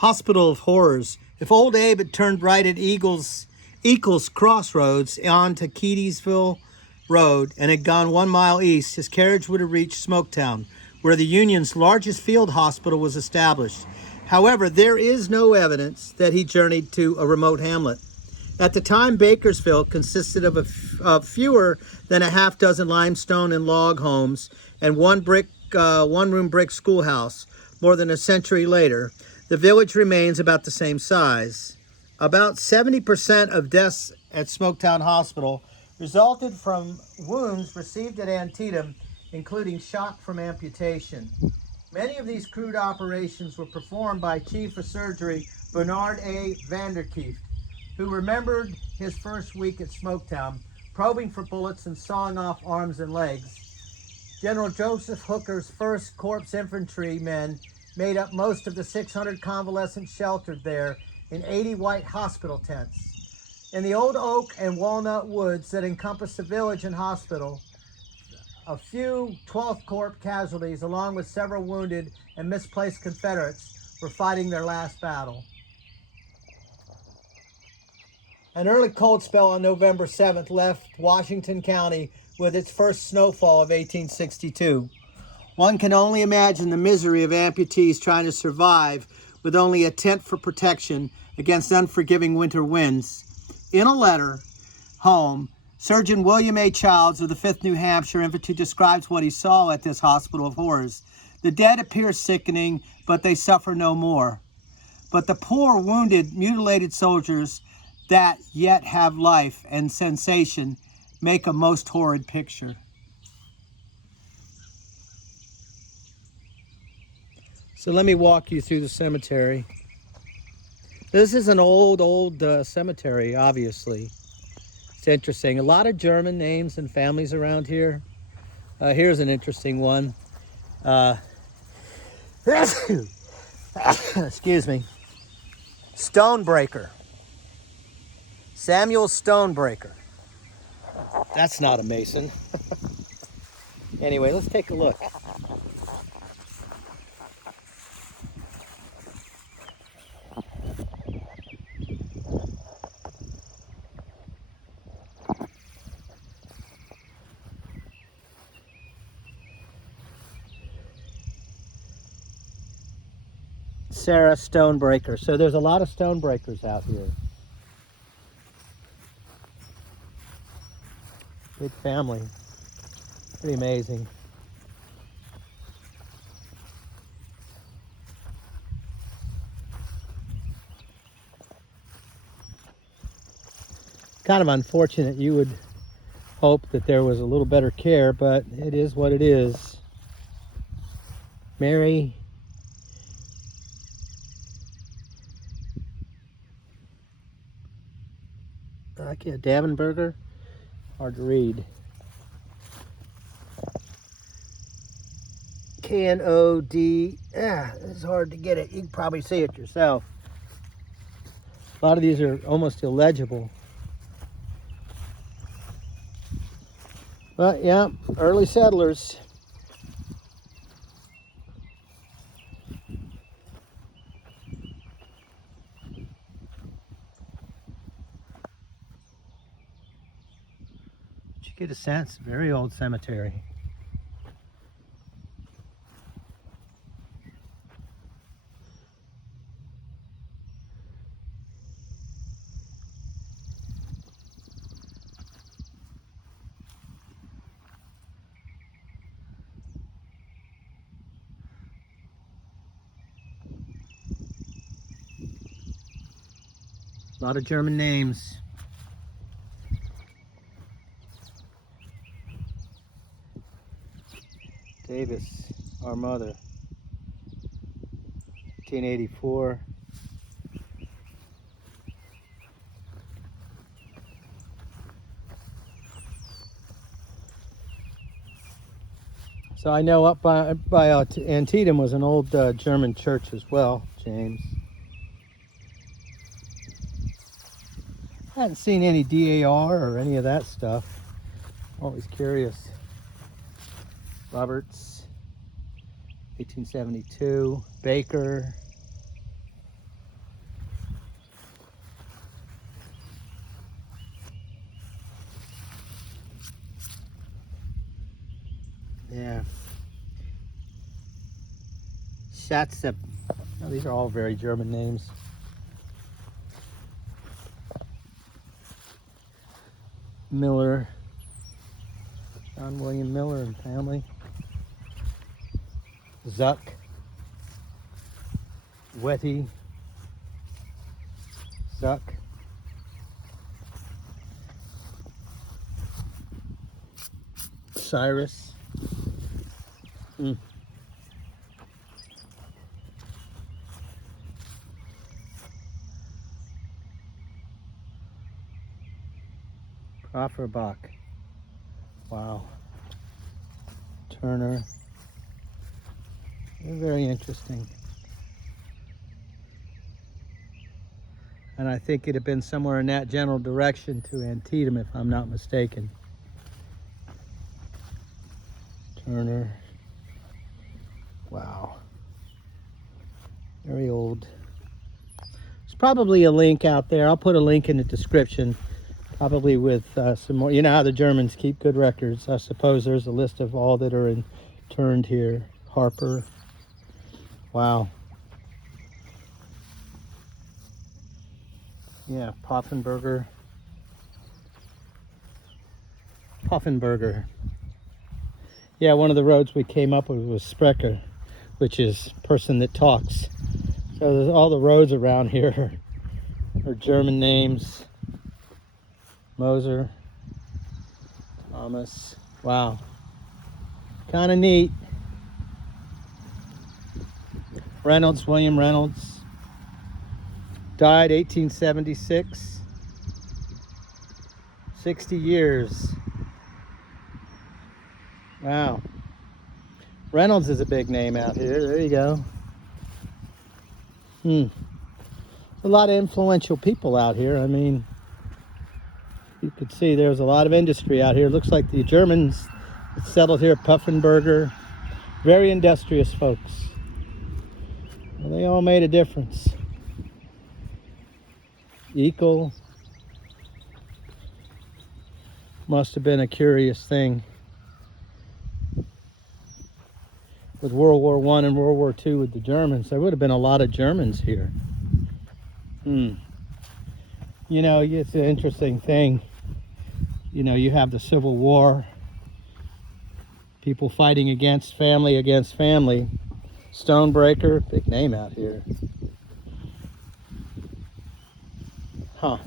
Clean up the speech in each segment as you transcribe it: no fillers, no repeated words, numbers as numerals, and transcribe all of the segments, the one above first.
Hospital of Horrors. If old Abe had turned right at Eakles Crossroads onto Keedyville Road and had gone 1 mile east, his carriage would have reached Smoketown, where the Union's largest field hospital was established. However, there is no evidence that he journeyed to a remote hamlet. At the time, Bakersville consisted of fewer than a half dozen limestone and log homes and one-room brick schoolhouse. More than a century later, the village remains about the same size. About 70% of deaths at Smoketown Hospital resulted from wounds received at Antietam, including shock from amputation. Many of these crude operations were performed by Chief of Surgery Bernard A. Vanderkeeft, who remembered his first week at Smoketown, probing for bullets and sawing off arms and legs. General Joseph Hooker's 1st Corps Infantrymen made up most of the 600 convalescents sheltered there in 80 white hospital tents. In the old oak and walnut woods that encompass the village and hospital, a few 12th Corps casualties, along with several wounded and misplaced Confederates, were fighting their last battle. An early cold spell on November 7th left Washington County with its first snowfall of 1862. One can only imagine the misery of amputees trying to survive with only a tent for protection against unforgiving winter winds. In a letter home, Surgeon William A. Childs of the 5th New Hampshire Infantry describes what he saw at this hospital of horrors. The dead appear sickening, but they suffer no more. But the poor, wounded, mutilated soldiers that yet have life and sensation make a most horrid picture. So let me walk you through the cemetery. This is an old cemetery, obviously. It's interesting. A lot of German names and families around here. Here's an interesting one. Excuse me. Stonebreaker. Samuel Stonebreaker. That's not a Mason. Anyway, let's take a look. Sarah Stonebreaker. So there's a lot of Stonebreakers out here. Big family. Pretty amazing. Kind of unfortunate. You would hope that there was a little better care, but it is what it is. Mary Davenberger, hard to read. K-N-O-D, it's hard to get it. You can probably see it yourself. A lot of these are almost illegible. But yeah, early settlers. You get a sense, very old cemetery. A lot of German names. Davis, our mother, 1884. So I know up by Antietam was an old German church as well, James. I hadn't seen any DAR or any of that stuff. Always curious. Roberts, 1872. Baker. Schatze. Oh, these are all very German names. Miller. John William Miller and family. Zuck. Wetty. Zuck. Cyrus. Offerbach. Wow. Turner. They're very interesting. And I think it had been somewhere in that general direction to Antietam, if I'm not mistaken. Turner. Wow. Very old. There's probably a link out there. I'll put a link in the description. Probably with some more. You know how the Germans keep good records. I suppose there's a list of all that are interned here. Harper. Wow. Yeah, Poffenberger. Yeah, one of the roads we came up with was Sprecher, which is person that talks. So there's all the roads around here are German names. Moser, Thomas. Wow. Kind of neat. Reynolds, William Reynolds. Died 1876. 60 years. Wow. Reynolds is a big name out here. There you go. A lot of influential people out here. I mean, you could see there's a lot of industry out here. It looks like the Germans settled here. Puffenberger. Very industrious folks. Well, they all made a difference. Eakles. Must have been a curious thing. With World War I and World War II with the Germans, there would have been a lot of Germans here. You know, it's an interesting thing. You know, you have the Civil War, people fighting against family. Stonebreaker, big name out here. Huh.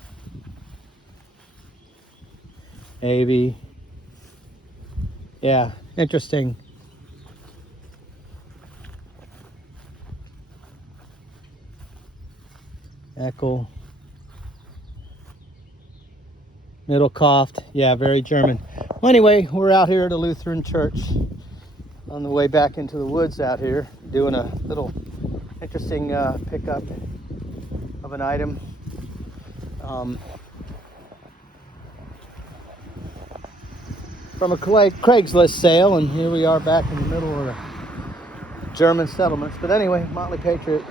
Navy. Yeah, interesting. Eckel. Middlecoft, yeah, very German. Well, anyway, we're out here at a Lutheran church on the way back into the woods out here, doing a little interesting pickup of an item. From a Craigslist sale, and here we are back in the middle of the German settlements. But anyway, Motley Patriot.